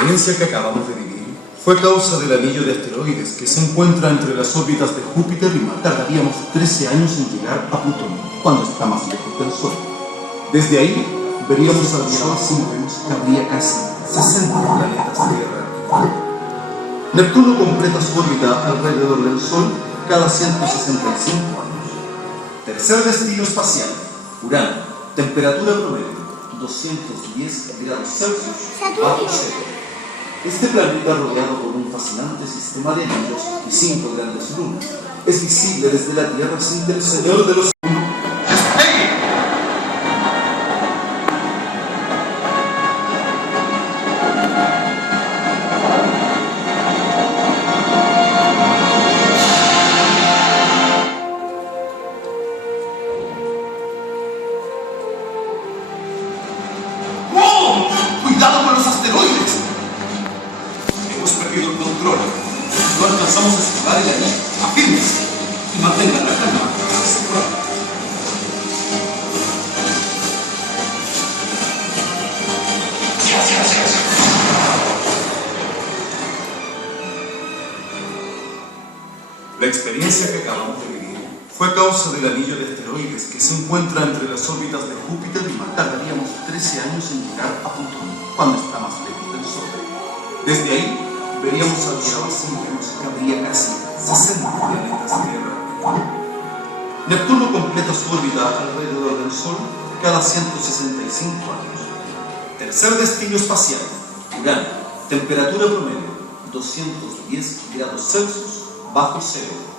experiencia que acabamos de vivir fue causa del anillo de asteroides que se encuentra entre las órbitas de Júpiter y Marte. Tardaríamos 13 años en llegar a Plutón, cuando está más lejos del Sol. Desde ahí, veríamos al Sol si movemos que habría casi 60 planetas Tierra. Neptuno completa su órbita alrededor del Sol cada 165 años. Tercer destino espacial, Urano. Temperatura promedio, 210 grados Celsius bajo cero. Este planeta, rodeado por un fascinante sistema de anillos y 5 grandes lunas, es visible desde la Tierra sin que el Señor de los... ¡Cuidado con los asteroides! Hemos perdido el control. No alcanzamos a esquivar el anillo. Afírmense y mantengan la calma. La experiencia que acabamos de vivir fue causa del anillo de asteroides que se encuentra entre las órbitas de Júpiter y Marte. Tardaríamos 13 años en llegar a Plutón, cuando está más lejos del Sol. Desde ahí, veríamos al Sol si movemos que habría casi 60 planetas Tierra. Neptuno completa su órbita alrededor del Sol cada 165 años. Tercer destino espacial, Urano. Temperatura promedio, 210 grados Celsius bajo cero.